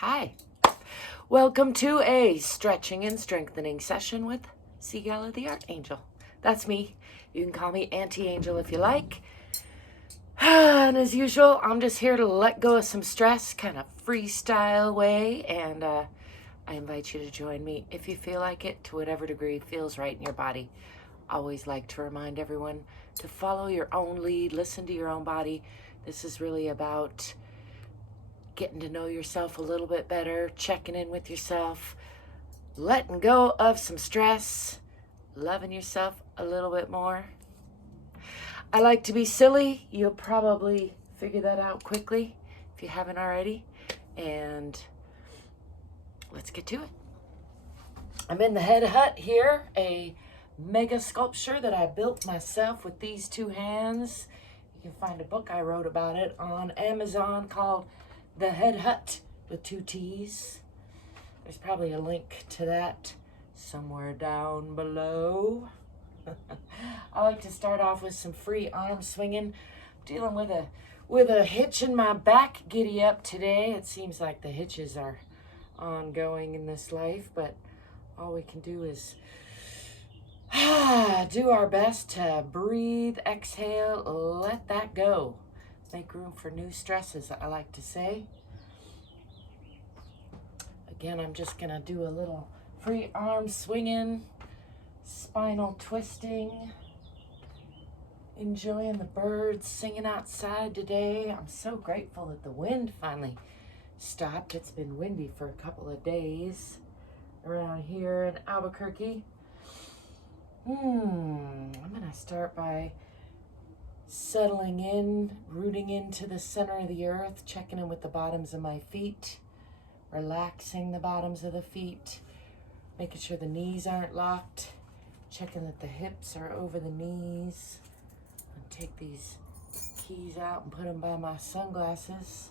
Hi. Welcome to a stretching and strengthening session with ZGala the Art Angel. That's me. You can call me Auntie Angel if you like. And as usual, I'm just here to let go of some stress, kind of freestyle way, and I invite you to join me if you feel like it, to whatever degree feels right in your body. Always like to remind everyone to follow your own lead, listen to your own body. This is really about getting to know yourself a little bit better, checking in with yourself, letting go of some stress, loving yourself a little bit more. I like to be silly. You'll probably figure that out quickly if you haven't already. And let's get to it. I'm in the Head Hutt here, a mega sculpture that I built myself with these two hands. You can find a book I wrote about it on Amazon called The Head Hutt with 2 T's. There's probably a link to that somewhere down below. I like to start off with some free arm swinging. I'm dealing with a hitch in my back giddy up today. It seems like the hitches are ongoing in this life, but all we can do is do our best to breathe, exhale, let that go. Make room for new stresses, I like to say. Again, I'm just going to do a little free arm swinging, spinal twisting, enjoying the birds singing outside today. I'm so grateful that the wind finally stopped. It's been windy for a couple of days around here in Albuquerque. I'm going to start by settling in, rooting into the center of the earth, checking in with the bottoms of my feet, relaxing the bottoms of the feet, making sure the knees aren't locked, checking that the hips are over the knees. And take these keys out and put them by my sunglasses.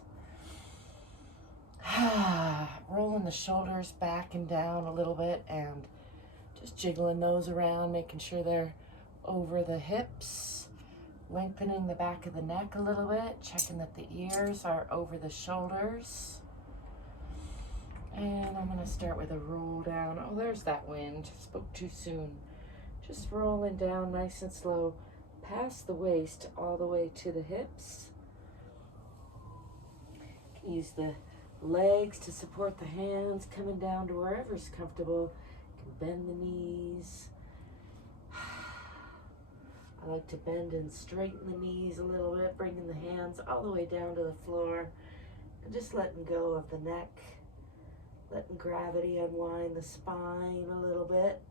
Rolling the shoulders back and down a little bit and just jiggling those around, making sure they're over the hips. Lengthening the back of the neck a little bit, checking that the ears are over the shoulders. And I'm going to start with a roll down. Oh, there's that wind. Spoke too soon. Just rolling down nice and slow, past the waist, all the way to the hips. You can use the legs to support the hands, coming down to wherever's comfortable. You can bend the knees. I like to bend and straighten the knees a little bit, bringing the hands all the way down to the floor, and just letting go of the neck, letting gravity unwind the spine a little bit.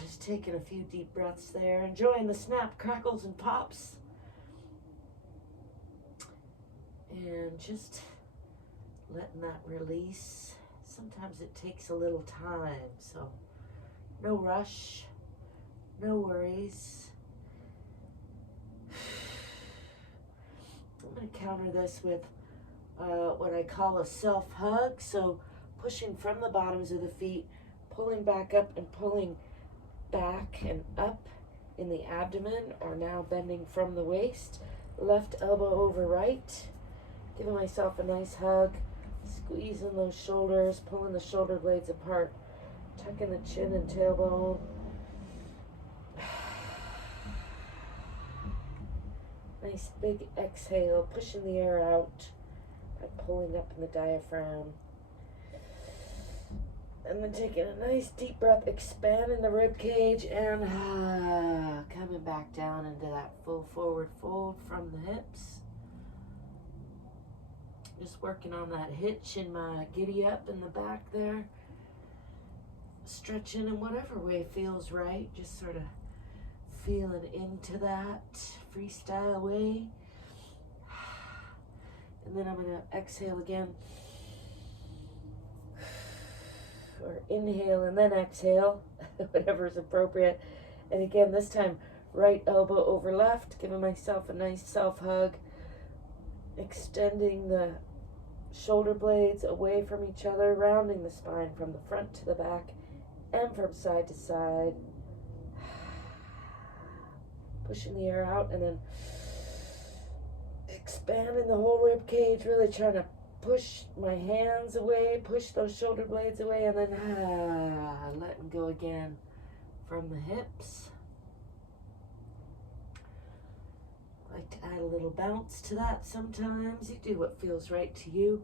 Just taking a few deep breaths there, enjoying the snap, crackles, and pops. And just letting that release. Sometimes it takes a little time, so no rush. No worries. I'm going to counter this with what I call a self-hug. So pushing from the bottoms of the feet, pulling back up and pulling back and up in the abdomen, or now bending from the waist. Left elbow over right. Giving myself a nice hug. Squeezing those shoulders, pulling the shoulder blades apart. Tucking the chin and tailbone. Nice big exhale, pushing the air out by pulling up in the diaphragm. And then taking a nice deep breath, expanding the rib cage, and coming back down into that full forward fold from the hips. Just working on that hitch in my giddy up in the back there. Stretching in whatever way feels right, just sort of feeling into that freestyle way. And then I'm going to exhale again. Or inhale and then exhale, whatever's appropriate. And again, this time, right elbow over left, giving myself a nice self-hug. Extending the shoulder blades away from each other, rounding the spine from the front to the back and from side to side. Pushing the air out and then Expanding the whole rib cage, really trying to push my hands away, push those shoulder blades away, and then letting go again from the hips. I like to add a little bounce to that sometimes. You do what feels right to you.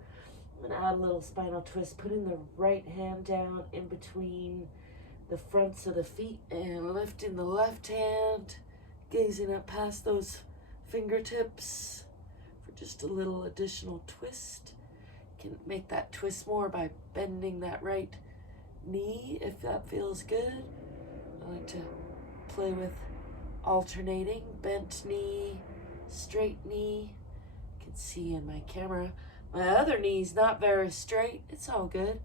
I'm going to add a little spinal twist, putting the right hand down in between the fronts of the feet and lifting the left hand, gazing up past those fingertips for just a little additional twist. You can make that twist more by bending that right knee if that feels good. I like to play with alternating bent knee, straight knee. You can see in my camera my other knee's not very straight. It's all good.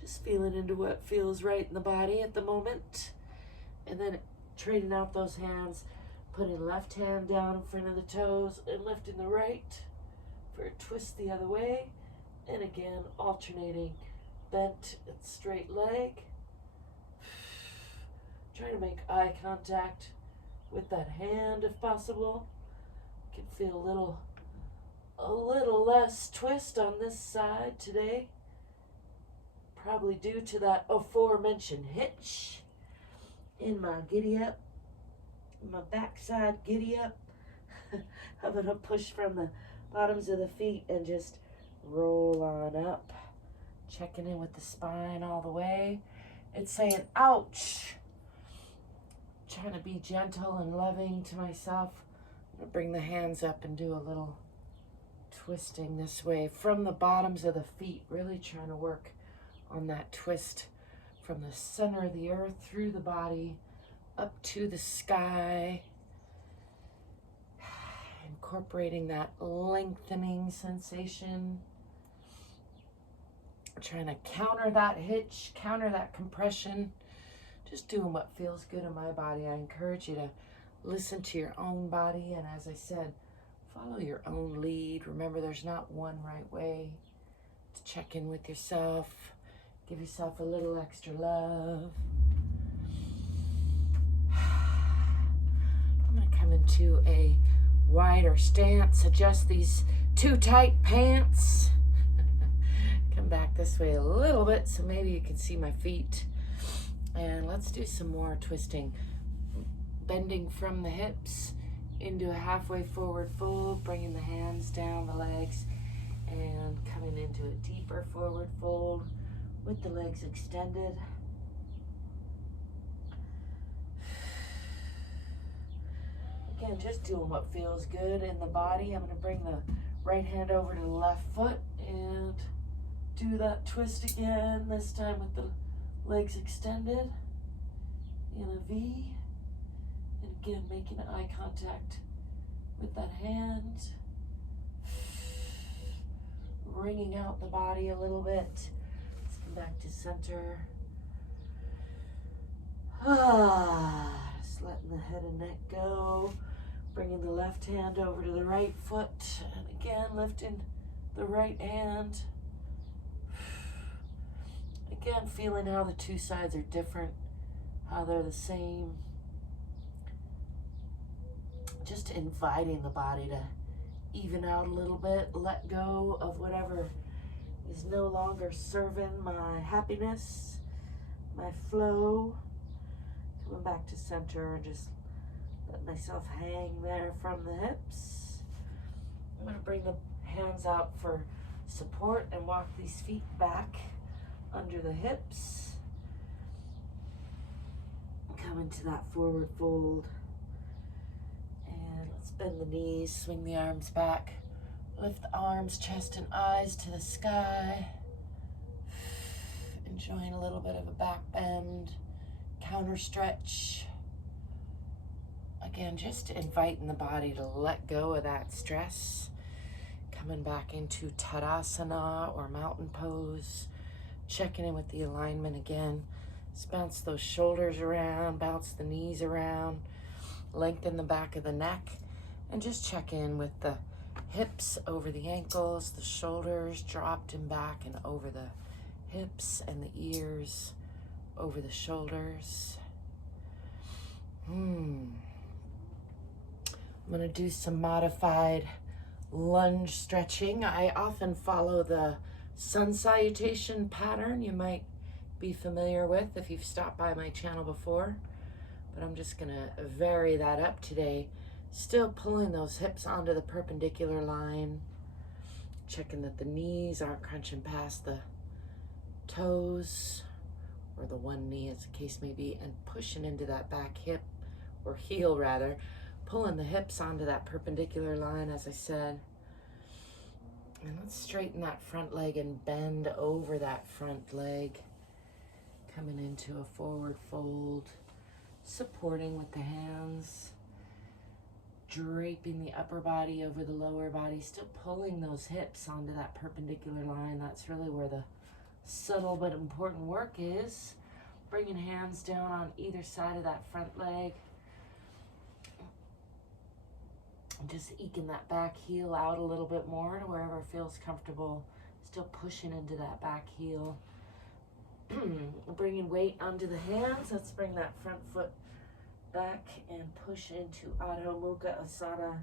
Just feeling into what feels right in the body at the moment. And then trading out those hands, putting left hand down in front of the toes and lifting the right for a twist the other way. And again, alternating bent and straight leg. Trying to make eye contact with that hand if possible. You can feel a little less twist on this side today. Probably due to that aforementioned hitch in my giddy up, my backside giddy up. I'm going to push from the bottoms of the feet and just roll on up. Checking in with the spine all the way. It's saying, ouch. Trying to be gentle and loving to myself. I'm going to bring the hands up and do a little twisting this way from the bottoms of the feet. Really trying to work on that twist from the center of the earth through the body up to the sky. Incorporating that lengthening sensation. Trying to counter that hitch, counter that compression. Just doing what feels good in my body. I encourage you to listen to your own body, and as I said, follow your own lead. Remember, there's not one right way to check in with yourself. Give yourself a little extra love. I'm going to come into a wider stance, adjust these too tight pants. Come back this way a little bit so maybe you can see my feet. And let's do some more twisting. Bending from the hips into a halfway forward fold, bringing the hands down the legs and coming into a deeper forward fold with the legs extended. Again, just doing what feels good in the body. I'm going to bring the right hand over to the left foot and do that twist again, this time with the legs extended in a V. And again, making eye contact with that hand. Wringing out the body a little bit. Let's come back to center. Just letting the head and neck go. Bringing the left hand over to the right foot. And again, lifting the right hand. Again, feeling how the two sides are different, how they're the same. Just inviting the body to even out a little bit, let go of whatever is no longer serving my happiness, my flow. Coming back to center and just let myself hang there from the hips. I'm going to bring the hands out for support and walk these feet back under the hips. Come into that forward fold. And let's bend the knees, swing the arms back. Lift the arms, chest, and eyes to the sky. Enjoying a little bit of a back bend, counter stretch. Again, just inviting the body to let go of that stress. Coming back into Tadasana or mountain pose. Checking in with the alignment again. Just bounce those shoulders around, bounce the knees around, lengthen the back of the neck, and just check in with the hips over the ankles, the shoulders dropped and back and over the hips, and the ears over the shoulders. I'm going to do some modified lunge stretching. I often follow the sun salutation pattern you might be familiar with if you've stopped by my channel before, but I'm just gonna vary that up today. Still pulling those hips onto the perpendicular line, checking that the knees aren't crunching past the toes, or the one knee as the case may be, and pushing into that back hip, or heel rather, pulling the hips onto that perpendicular line as I said. And let's straighten that front leg and bend over that front leg, coming into a forward fold, supporting with the hands, draping the upper body over the lower body, still pulling those hips onto that perpendicular line. That's really where the subtle but important work is. Bringing hands down on either side of that front leg. And just eking that back heel out a little bit more to wherever feels comfortable. Still pushing into that back heel. Bringing weight onto the hands. Let's bring that front foot back and push into Adho Mukha Asana.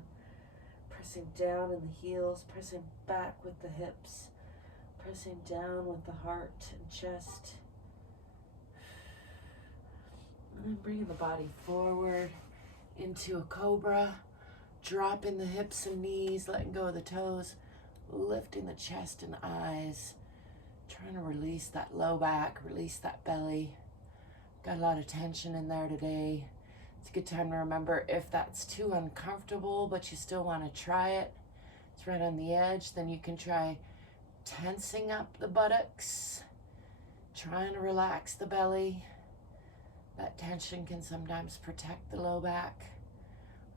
Pressing down in the heels, pressing back with the hips, pressing down with the heart and chest. And then bringing the body forward into a cobra, dropping the hips and knees, letting go of the toes, lifting the chest and eyes, trying to release that low back, release that belly. Got a lot of tension in there today. It's a good time to remember if that's too uncomfortable, but you still want to try it, it's right on the edge, then you can try tensing up the buttocks, trying to relax the belly. That tension can sometimes protect the low back.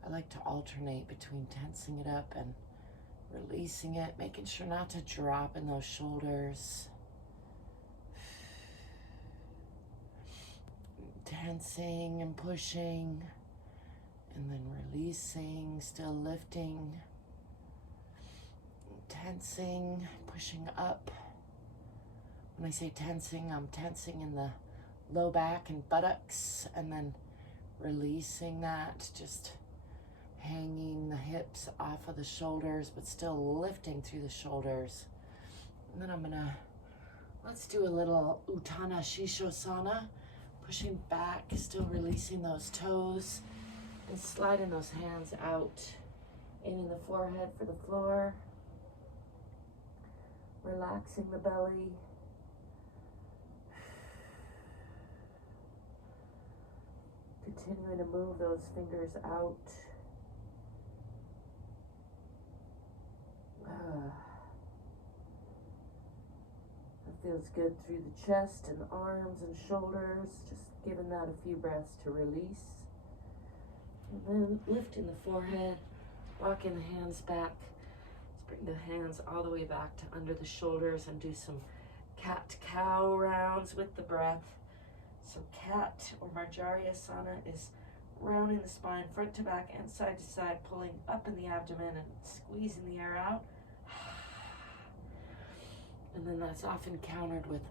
I like to alternate between tensing it up and releasing it, making sure not to drop in those shoulders. Tensing and pushing, and then releasing, still lifting. Tensing, pushing up. When I say tensing, I'm tensing in the low back and buttocks, and then releasing that, just hanging the hips off of the shoulders, but still lifting through the shoulders. And then let's do a little Uttana Shishosana, pushing back, still releasing those toes, and sliding those hands out, aiming the forehead for the floor, relaxing the belly. Continuing to move those fingers out. That feels good through the chest and arms and shoulders. Just giving that a few breaths to release. And then lifting the forehead, walking the hands back. Let's bring the hands all the way back to under the shoulders and do some cat-cow rounds with the breath. So cat or Marjariasana is rounding the spine front to back and side to side, pulling up in the abdomen and squeezing the air out. And then that's often countered with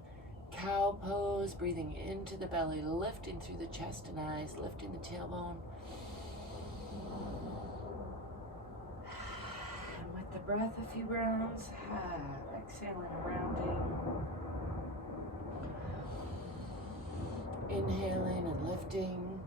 cow pose, breathing into the belly, lifting through the chest and eyes, lifting the tailbone. And with the breath, a few rounds. Exhaling and rounding. Inhaling and lifting.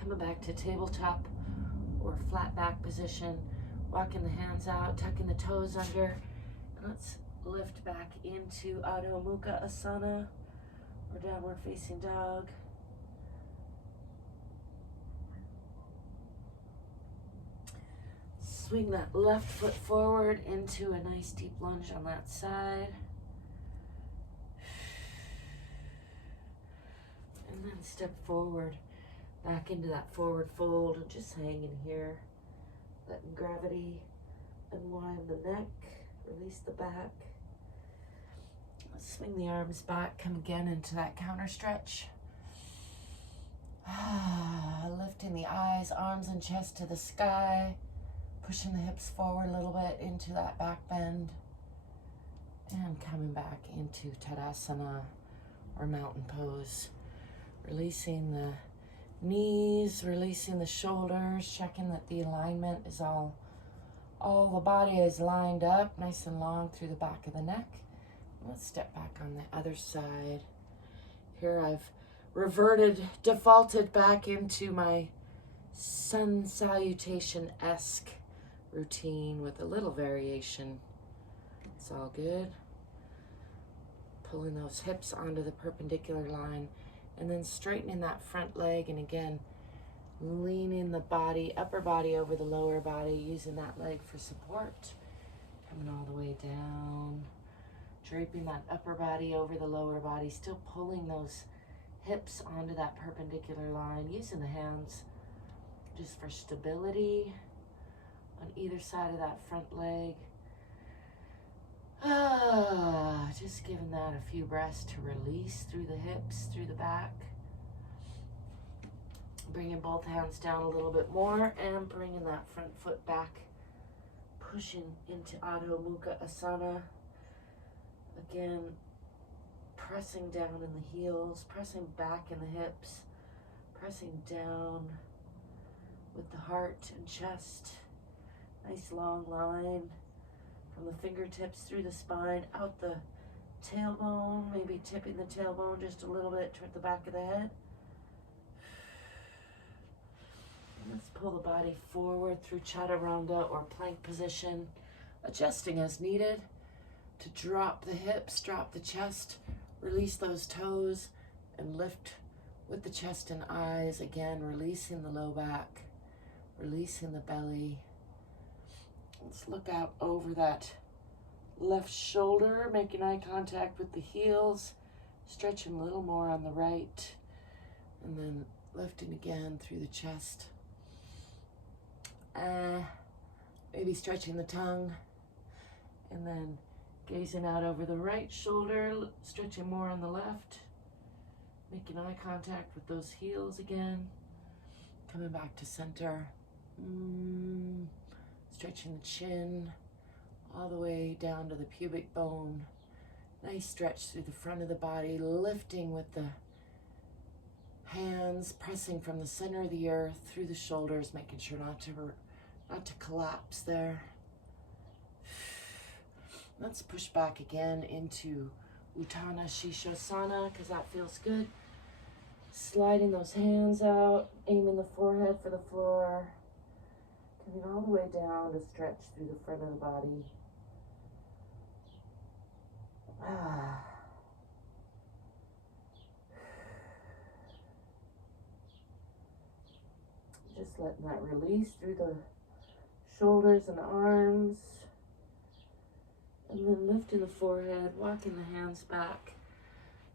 Coming back to tabletop or flat back position, walking the hands out, tucking the toes under. And let's lift back into Adho Mukha Asana, or downward facing dog. Swing that left foot forward into a nice deep lunge on that side. And then step forward, back into that forward fold, and just hanging here. Letting gravity unwind the neck, release the back. Swing the arms back, come again into that counter stretch. Lifting the eyes, arms, and chest to the sky. Pushing the hips forward a little bit into that back bend. And coming back into Tadasana or mountain pose. Releasing the knees, releasing the shoulders, checking that the alignment is all the body is lined up, nice and long through the back of the neck. Let's step back on the other side. Here I've defaulted back into my sun salutation-esque routine with a little variation. It's all good. Pulling those hips onto the perpendicular line and then straightening that front leg, and again, leaning the body, upper body over the lower body, using that leg for support. Coming all the way down, draping that upper body over the lower body, still pulling those hips onto that perpendicular line, using the hands just for stability on either side of that front leg. Just giving that a few breaths to release through the hips, through the back. Bringing both hands down a little bit more and bringing that front foot back, pushing into Adho Mukha Asana. Again, pressing down in the heels, pressing back in the hips, pressing down with the heart and chest. Nice long line from the fingertips through the spine, out the tailbone, maybe tipping the tailbone just a little bit toward the back of the head. Let's pull the body forward through Chaturanga or plank position, adjusting as needed to drop the hips, drop the chest, release those toes, and lift with the chest and eyes. Again, releasing the low back, releasing the belly. Let's look out over that left shoulder, making eye contact with the heels, stretching a little more on the right, and then lifting again through the chest. Maybe stretching the tongue, and then gazing out over the right shoulder, stretching more on the left, making eye contact with those heels again, coming back to center, stretching the chin all the way down to the pubic bone. Nice stretch through the front of the body, lifting with the hands, pressing from the center of the earth through the shoulders, making sure not to collapse there. Let's push back again into Utthana Shishosana because that feels good. Sliding those hands out, aiming the forehead for the floor, coming all the way down to stretch through the front of the body. Just letting that release through the shoulders and arms. And then lifting the forehead, walking the hands back.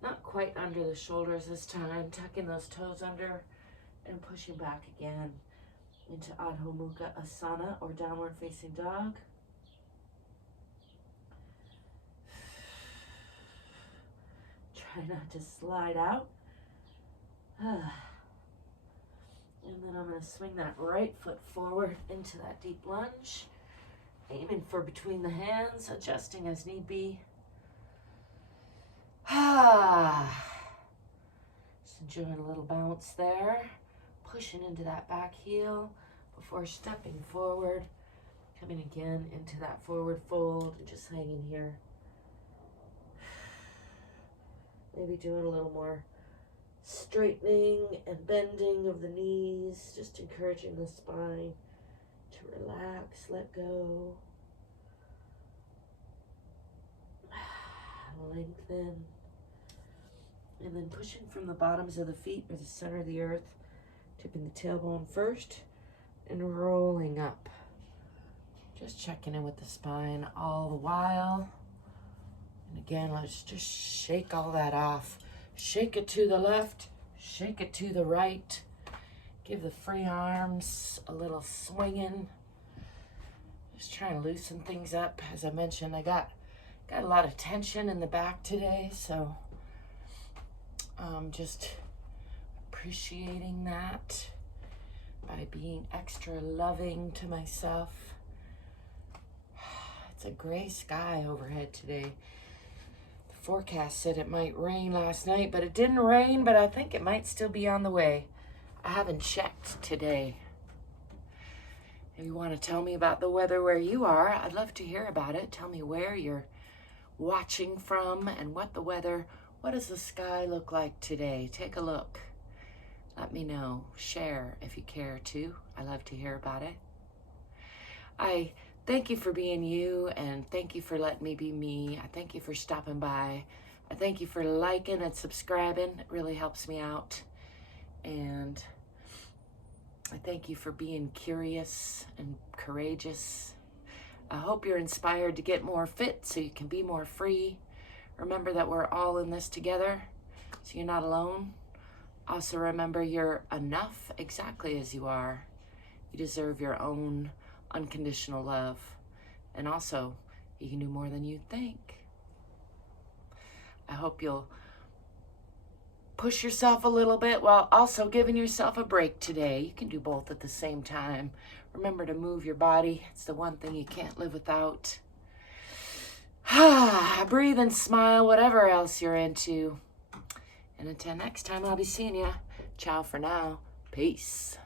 Not quite under the shoulders this time. Tucking those toes under and pushing back again into Adho Mukha Asana or downward facing dog. Try not to slide out. And then I'm going to swing that right foot forward into that deep lunge. Aiming for between the hands, adjusting as need be. Just enjoying a little bounce there. Pushing into that back heel before stepping forward. Coming again into that forward fold and just hanging here. Maybe doing a little more straightening and bending of the knees, just encouraging the spine to relax, let go, lengthen, and then pushing from the bottoms of the feet or the center of the earth, tipping the tailbone first and rolling up. Just checking in with the spine all the while. And again, let's just shake all that off. Shake it to the left, shake it to the right. Give the free arms a little swinging. Just trying to loosen things up. As I mentioned, I got a lot of tension in the back today, so just appreciating that by being extra loving to myself. It's a gray sky overhead today. The forecast said it might rain last night, but it didn't rain, but I think it might still be on the way. I haven't checked today. If you want to tell me about the weather where you are, I'd love to hear about it. Tell me where you're watching from and what does the sky look like today? Take a look. Let me know. Share if you care to. I love to hear about it. I thank you for being you, and thank you for letting me be me. I thank you for stopping by. I thank you for liking and subscribing. It really helps me out. And I thank you for being curious and courageous. I hope you're inspired to get more fit so you can be more free. Remember that we're all in this together, so you're not alone. Also remember you're enough exactly as you are. You deserve your own unconditional love. And also, you can do more than you think. I hope you'll push yourself a little bit while also giving yourself a break today. You can do both at the same time. Remember to move your body. It's the one thing you can't live without. Breathe and smile, whatever else you're into. And until next time, I'll be seeing ya. Ciao for now. Peace.